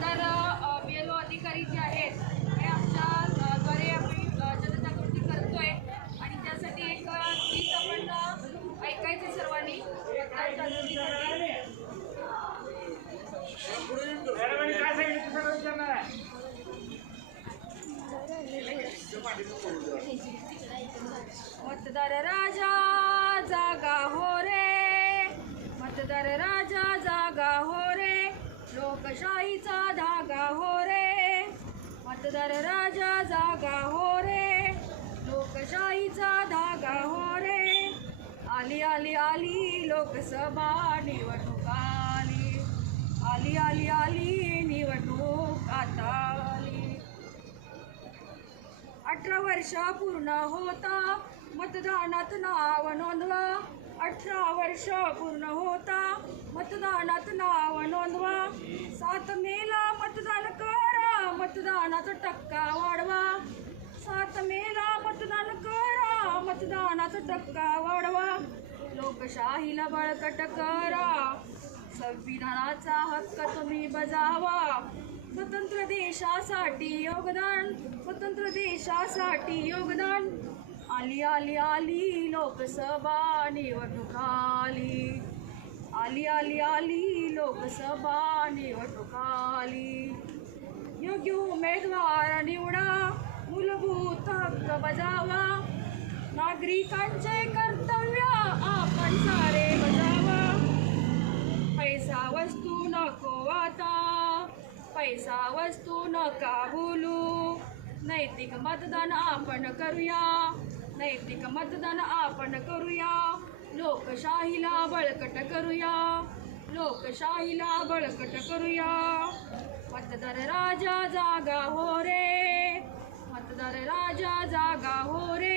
तर BLO अधिकारी जे आहेत हे आमच्या द्वारे आम्ही जनजागृती करतोय आणि त्यासाठी एक गीत आपण ऐकायचे सर्वांनी मतदार जागृतीसाठी. मतदार राजा जागा हो रे, मतदार राजा जागा हो रे, लोकशाहीचा धागा हो रे. मतदार राजा जागा हो रे, लोकशाहीचा धागा हो रे. आली आली आली लोकसभा निवडणूक आली, आली आली आली निवडणूक आता आली. 18 वर्ष पूर्ण होता मतदानात नाव नोंदवा, 18 वर्ष पूर्ण होता मतदानात नाव नोंदवा. 7 मेला मतदान करा, मतदानाचा टक्का वाढवा. 7 मेला मतदान करा, मतदानाचा टक्का वाढवा. लोकशाहीला बळकट करा, संविधानाचा हक्क तुम्ही बजावा. स्वतंत्र देशासाठी योगदान, स्वतंत्र देशासाठी योगदान. आली आली आली लोकसभा निवडणूक आली, आली आली आली लोकसभा निवडणूक आली. योग्य उमेदवार निवडा, मूलभूत हक्क बजावा. नागरिकांचे कर्तव्य आपण सारे बजावा. पैसा वस्तू नको आता, पैसा वस्तू नका बोलू. नैतिक मतदान आपण करूया, नैतिक मतदान आपण करूया. लोकशाहीला बळकट करूया, लोकशाहीला बळकट करूया. मतदार राजा जागा हो रे, मतदार राजा जागा हो रे.